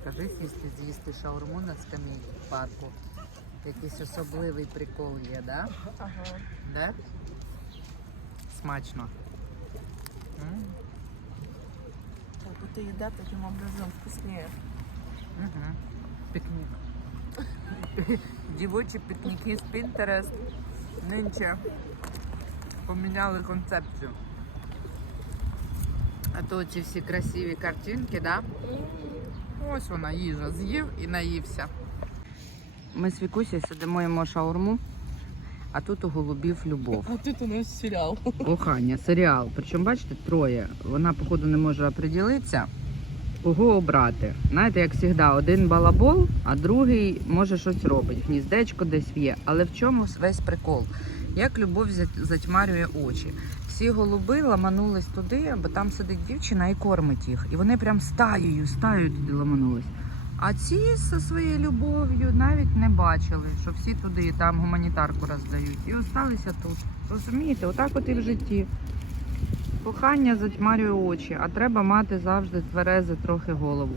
Скажи, якщо з'їсти шаурму на скамейці в парку, якийсь особливий прикол є, да? Ага. Да? Смачно. М, Так, и еда таким образом вкуснее. мгм. Пікнік. Дівочі пікніки з Pinterest нинче поміняли концепцію. А то ці всі красиві картинки, да? Ось вона їжа. З'їв і наївся. Ми з Вікусі сидимо їмо шаурму, а тут у голубів любов. А тут у нас сериал. Кохання, серіал. Причому, бачите, троє. Вона, походу, не може оприділитися, кого обрати. Знаєте, як завжди, один балабол, а другий може щось робить. Гніздечко десь є. Але в чому весь прикол? Як любов затьмарює очі. Всі голуби ламанулись туди, бо там сидить дівчина і кормить їх. І вони прям стаєю, стаєю туди ламанулись. А ці зі своєю любов'ю навіть не бачили, що всі туди там гуманітарку роздають. І осталися тут. Розумієте, отак от і в житті. Кохання затьмарює очі, а треба мати завжди тверезе трохи голову.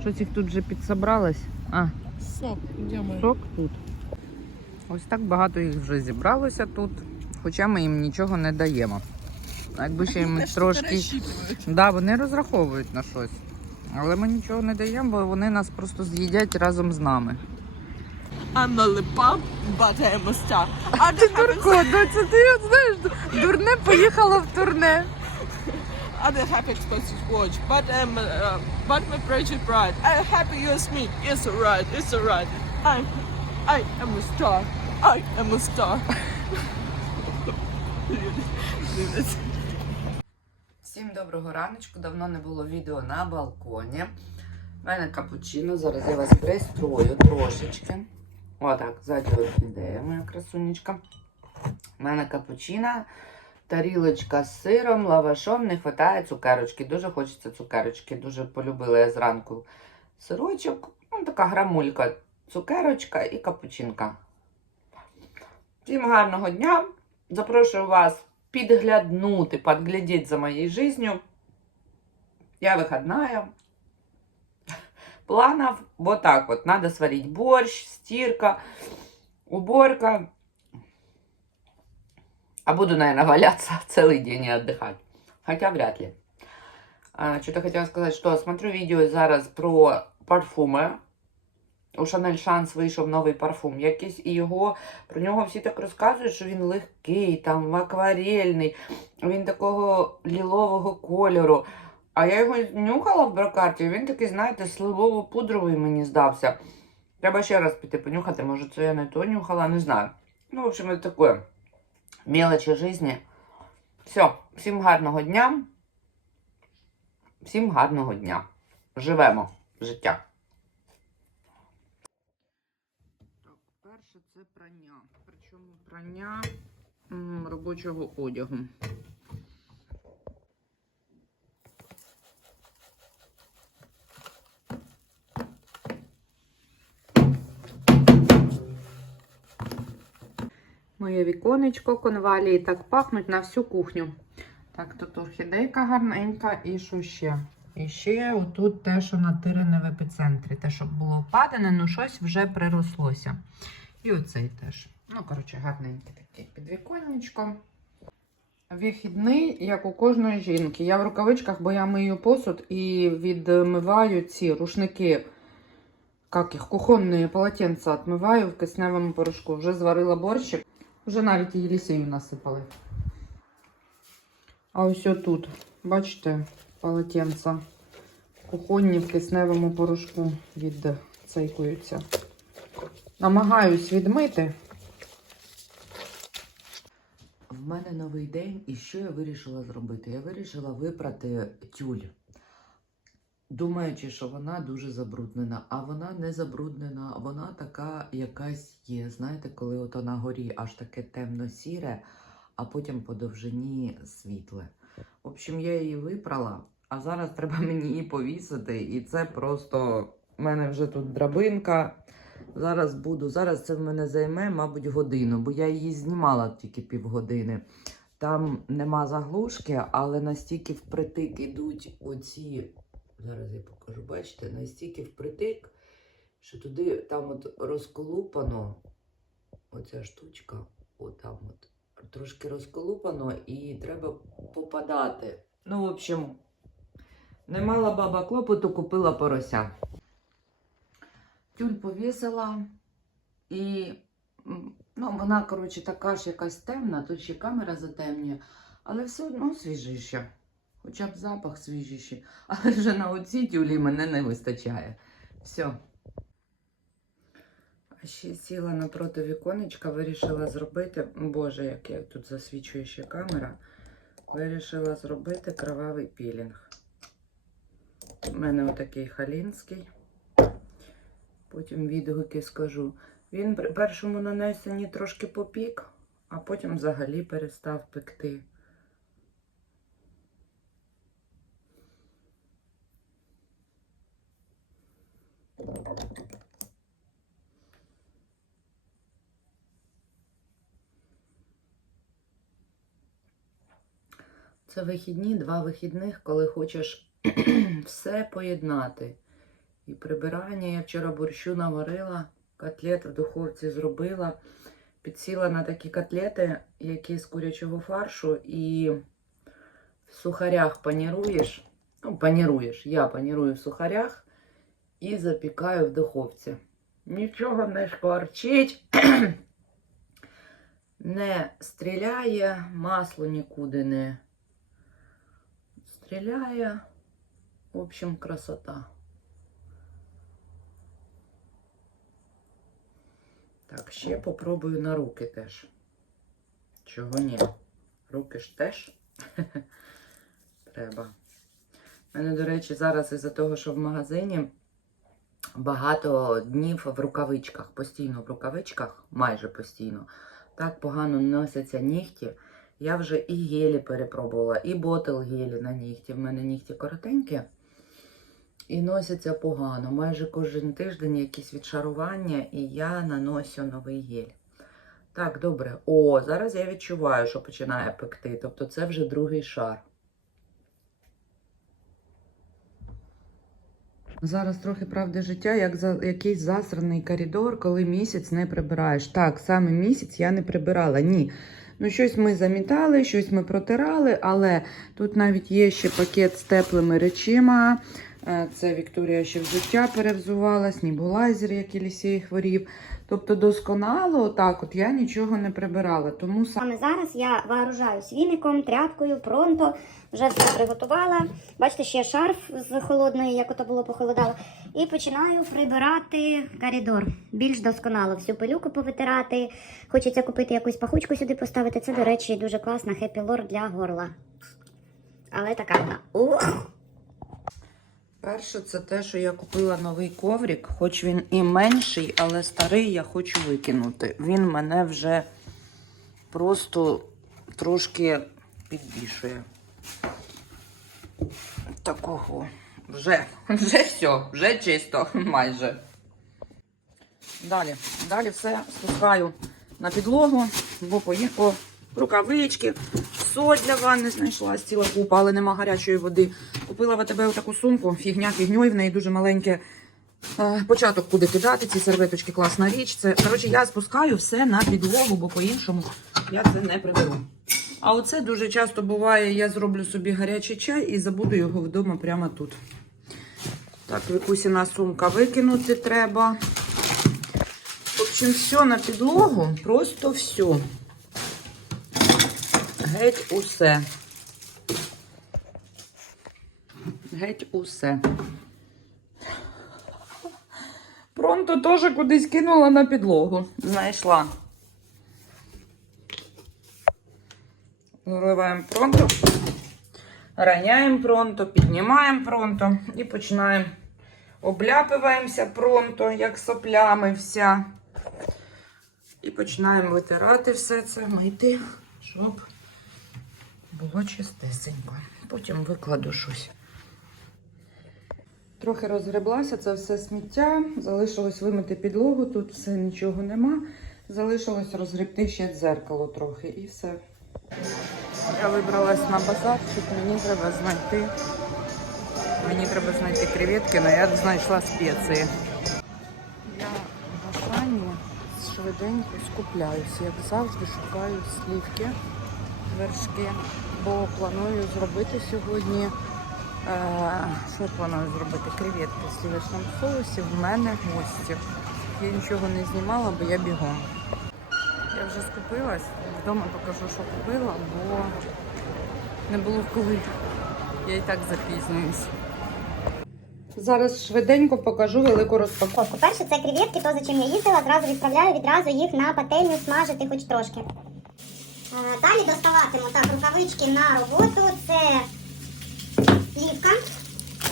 Щось їх тут вже підсобралось. А, Сок, сок тут. Ось так багато їх вже зібралося тут, хоча ми їм нічого не даємо. Якби ще їм трошки. Да, вони розраховують на щось. Але ми нічого не даємо, бо вони нас просто з'їдять разом з нами. I'm a star. I don't have Дурко, доця, ти знаєш, дурне поїхало в турне. other happy expensive watch, but I'm uh, but my precious bride. I'm happy you asked me. It's alright, it's alright. I I am a star. I am a star. Всім доброго раночку. Давно не було відео на балконі. У мене капучино. Зараз я вас пристрою трошечки. Отак, ззаді орхідея, моя красунечка. У мене капучино, тарілочка з сиром, лавашом, не вистачає цукерочки. Дуже хочеться цукерочки. Дуже полюбила я зранку сирочок. Ну, така грамулька, цукерочка і капучинка. Всім гарного дня! Запрошую вас підгляднути, подглядеть за моей жизнью. Я выходная. Планов вот так вот. Надо сварить борщ, стирка, уборка. А буду, наверное, валяться целый день и отдыхать. Хотя вряд ли. А, Что-то хотела сказать, что смотрю видео зараз про парфуми. У Шанель Шанс вийшов новий парфум якийсь, і його про нього всі так розказують, що він легкий, там акварельний, він такого лілового кольору. А я його нюхала в брокарті, і він такий, знаєте, сливово-пудровий мені здався. Треба ще раз піти понюхати, може це я не то нюхала, не знаю. Ну, в общем, це таке. Мелочі житті. Все, всім гарного дня. Всім гарного дня. Живемо життя. Так, перше це прання. Причому прання робочого одягу. Моє віконечко конвалії так пахнуть на всю кухню. Так, тут орхідейка гарненька і що ще? І ще отут те, що натирене в епіцентрі. Те, що було впадене, ну щось вже прирослося. І оцей теж. Ну, коротше, гарненький такий підвіконнячко. Вихідний, як у кожної жінки. Я в рукавичках, бо я мию посуд і відмиваю ці рушники. Як їх, кухонні полотенця відмиваю в кисневому порошку. Вже зварила борщик. Вже навіть її лісею насипали. А ось тут, бачите, полотенця кухонні в кисневому порошку відцейкуються. Намагаюсь відмити. В мене новий день, і що я вирішила зробити? Я вирішила випрати тюль, думаючи, що вона дуже забруднена, а вона не забруднена, вона така якась є. Знаєте, коли ото на горі аж таке темно-сіре, а потім по довжині світле. В общем, я її випрала, а зараз треба мені її повісити, і це просто в мене вже тут драбинка. Зараз буду. Зараз це в мене займе, мабуть, годину, бо я її знімала тільки півгодини. Там нема заглушки, але настільки впритик ідуть оці Зараз я покажу. Бачите, настільки впритик, що туди там от розколупано оця штучка, отам от. Трошки розколупано і треба попадати. Ну, в общем, не мала баба клопоту, купила порося. Тюль повісила і ну, вона, коротше, така ж якась темна, тут ще камера затемнює, але все одно свіжіше. Хоча б запах свіжіший. Але вже на оцій тюлі мене не вистачає. Все. А ще сіла напроти віконечка, вирішила зробити. Боже, як я тут засвічує ще камера. Вирішила зробити кровавий пілінг. У мене отакий халінський. Потім відгуки скажу. Він при першому нанесенні трошки попік, а потім взагалі перестав пекти. Це вихідні, два вихідних, коли хочеш все поєднати. І прибирання. Я вчора борщу наварила, котлет в духовці зробила. Підсіла на такі котлети, які з курячого фаршу, і в сухарях паніруєш. Ну, паніруєш. Я панірую в сухарях і запікаю в духовці. Нічого не шкварчить, не стріляє, масло нікуди не стріляє. В общем, красота. Так, ще попробую на руки теж. Чого ні? Руки ж теж треба. У мене, до речі, зараз із-за того, що в магазині багато днів в рукавичках, постійно в рукавичках, майже постійно, так погано носяться нігті. Я вже і гелі перепробувала, і ботл гелі на нігті. В мене нігті коротенькі. І носяться погано. Майже кожен тиждень якісь відшарування, і я наношу новий гель. Так, добре. О, зараз я відчуваю, що починає пекти. Тобто це вже другий шар. Зараз трохи правди життя, як за якийсь засраний коридор, коли місяць не прибираєш. Так, саме місяць я не прибирала. Ні. Ну, щось ми замітали, щось ми протирали, але тут навіть є ще пакет з теплими речима. Е, Це Вікторія ще взуття перевзувала, снібулайзер, як Елісій хворів. Тобто досконало, так, от я нічого не прибирала. Тому саме зараз я вооружаюсь віником, тряпкою, пронто. Вже все приготувала. Бачите, ще шарф з холодної, як ото було похолодало. І починаю прибирати коридор. Більш досконало всю пилюку повитирати. Хочеться купити якусь пахучку сюди поставити. Це, до речі, дуже класна хеппі-лор для горла. Але така. Ух! Перше, це те, що я купила новий коврик, хоч він і менший, але старий я хочу викинути. Він мене вже просто трошки підбішує. Такого. Вже, вже все, вже чисто, майже. Далі, далі все спускаю на підлогу, бо поїхав рукавички, соль для ванни знайшла ціла купа, але нема гарячої води. Купила в АТБ таку сумку, фігня фігньою, в неї дуже маленьке е, початок куди кидати. Ці серветочки класна річ. Це, коротше, я спускаю все на підлогу, бо по-іншому я це не приберу. А оце дуже часто буває, я зроблю собі гарячий чай і забуду його вдома прямо тут. Так, Вікусіна сумка викинути треба. В общем, все на підлогу, просто все. Геть усе. Геть усе. Пронто теж кудись кинула на підлогу. Знайшла. Заливаємо пронто. Раняємо пронто, піднімаємо пронто і починаємо. Обляпиваємося пронто, як соплями вся. І починаємо витирати все це, мити, щоб було чистесенько. Потім викладу щось. Трохи розгреблася, це все сміття. Залишилось вимити підлогу, тут все нічого нема. Залишилось розгребти ще дзеркало трохи і все. Я вибралась на базар, щоб мені треба знайти Мені треба знайти креветки, але я знайшла спеції. Я в Ашані швиденько скупляюся. Як завжди шукаю слівки, вершки, бо планую зробити сьогодні. Е, що планую зробити? Креветки в сливочному соусі. В мене гості. Я нічого не знімала, бо я бігом. Я вже скупилась, вдома покажу, що купила, бо не було коли. Я і так запізнююсь. Зараз швиденько покажу велику розпаковку. Перше, це креветки, то за чим я їздила, зразу відправляю відразу їх на пательню смажити хоч трошки. Е, Далі доставатиму так рукавички на роботу. Це плівка,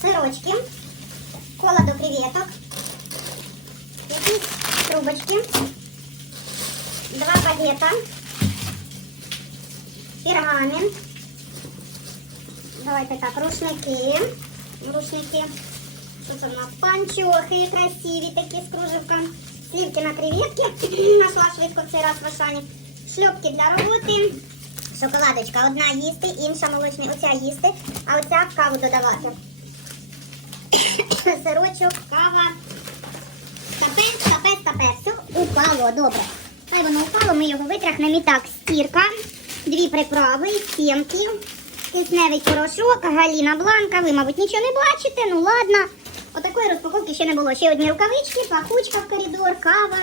сирочки, кола до креветок, якісь трубочки, два багета, пергамент. Давайте так, рушники. Рушники. Тут у нас панчохи красиві такі з кружевком. Слівки на креветки. Нашла швидко в цей раз в Ашані. Шльопки для роботи. Шоколадочка. Одна їсти, інша молочний. Оця їсти, а оця каву додавати. Сирочок, кава. Капець, капець. Все упало, добре. Хай воно упало, ми його витряхнемо. І так, стірка, дві приправи, сімки, кисневий порошок, галіна бланка. Ви, мабуть, нічого не бачите, ну ладно. Отакої розпаковки ще не було. Ще одні рукавички, пахучка в коридор, кава,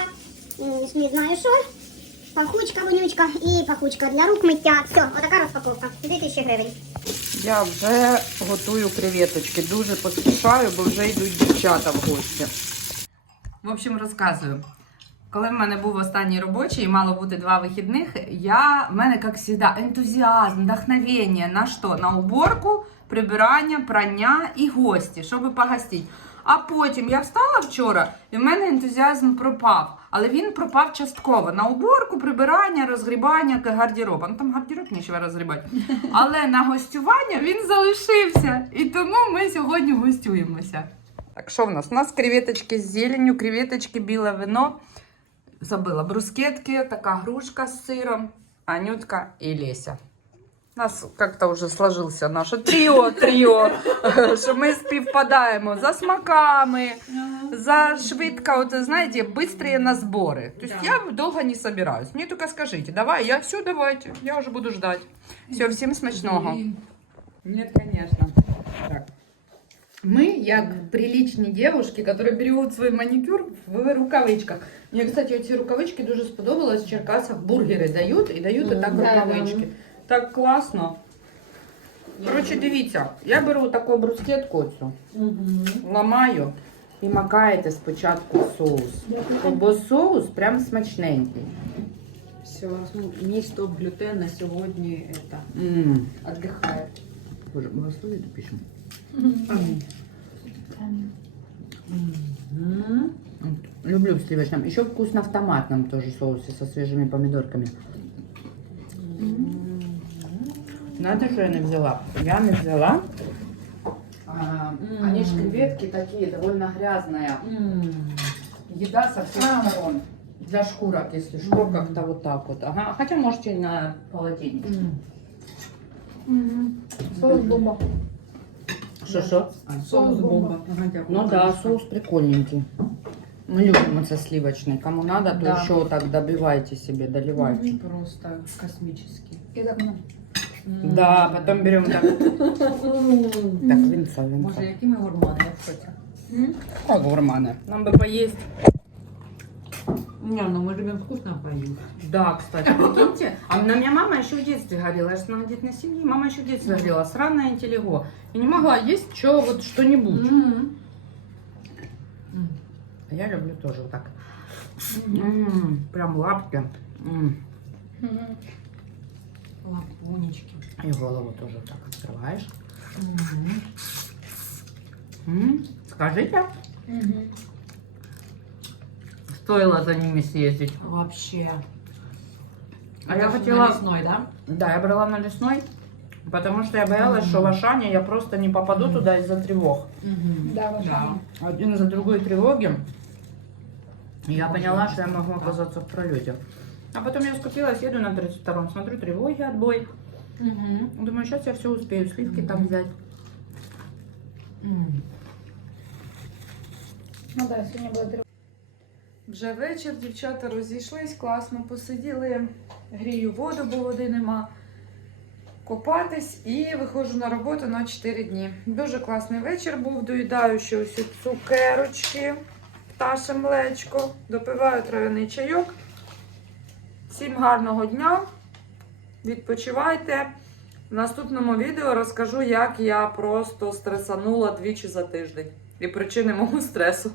не знаю що. Пахучка, вонючка і пахучка для рук миття. Все, отака розпаковка. 2000 гривень. Я вже готую креветочки. Дуже поспішаю, бо вже йдуть дівчата в гості. В общем, розказую. Коли в мене був останній робочий і мало бути два вихідних, я, в мене, як завжди, ентузіазм, вдохновення на що? На уборку, прибирання, прання і гості, щоб погостити. А потім я встала вчора, і в мене ентузіазм пропав. Але він пропав частково на уборку, прибирання, розгрібання, гардероб. Ну там гардероб нічого розгрібати. Але на гостювання він залишився. І тому ми сьогодні гостюємося. Так, що в нас? У нас креветочки з зеленню, креветочки, біле вино. Забыла брускетки, така грушка з сиром, Анютка і Леся. У нас как-то уже сложился наше тріо, тріо, що ми співпадаємо за смаками, за швидко, от, знаєте, быстрые на збори. То есть я довго не собираюсь. Мені тільки скажіть, давай, я все, давайте, я вже буду ждать. Все, всім смачного. Нет, конечно. Так. Мы, як приличні девушки, которые беруть свой маникюр в рукавичках. Мені, кстати, ці рукавички дуже сподобалось. В Черкасах бургери дають і дають отак рукавички. Так класно. Коротше, дивіться, я беру таку брускетку оцю, ламаю і макаєте спочатку в соус. Бо соус прям смачненький. Все, мій стоп глютен на сьогодні это, М. отдыхает. Боже, благослови эту пищу. М. Люблю в сливочном. Еще вкусно в томатном тоже соусе со свежими помидорками. Знаете, что я не взяла? Я не взяла. А. Они же креветки такие, довольно грязная. М. Еда со всех А. сторон. Для шкурок, если что, как-то вот так вот. Ага. Хотя можете на полотенечке. Соус бомба. Что-что? А, Соус бомба. Ну да, соус прикольненький. Мы любим это сливочный. Кому надо, то Да. еще так добивайте себе, доливайте. Просто космический. Да, потом берем так. Так, винца, Боже, винца. які ми гурмани, я в шоці. Как гурманы? Нам бы поесть. Не, ну мы любим вкусно поесть. Да, кстати, прикиньте. А на меня мама еще в детстве говорила, я же на детной семье, мама еще в детстве говорила, сраная интеллиго. И не могла есть что, вот что-нибудь. М. А Я люблю тоже вот так. М, Прям лапки. М. Лапунечки. И голову тоже вот так открываешь. М. М, Скажите, стоило за ними съездить. Вообще. А я Это хотела- Лесной, да? Да, я брала на лесной, потому что я боялась, что в Ашане я просто не попаду туда из-за тревог. Да, да. Один за другой тревоги. Я поняла, что я могу оказаться в пролете. А потом я скупилась, еду на 32-м, смотрю, тревоги, отбой. Мгм. Думаю, сейчас я все успею, сливки там взять. Ну так, сьогодні було три. Вже вечір, дівчата розійшлись, класно посиділи, грію воду, бо води нема. Копатись і виходжу на роботу на 4 дні. Дуже класний вечір був. Доїдаю ще ось цукерочки, пташе млечко, допиваю трав'яний чайок. Всім гарного дня! Відпочивайте. В наступному відео розкажу, як я просто стресанула двічі за тиждень і причини мого стресу.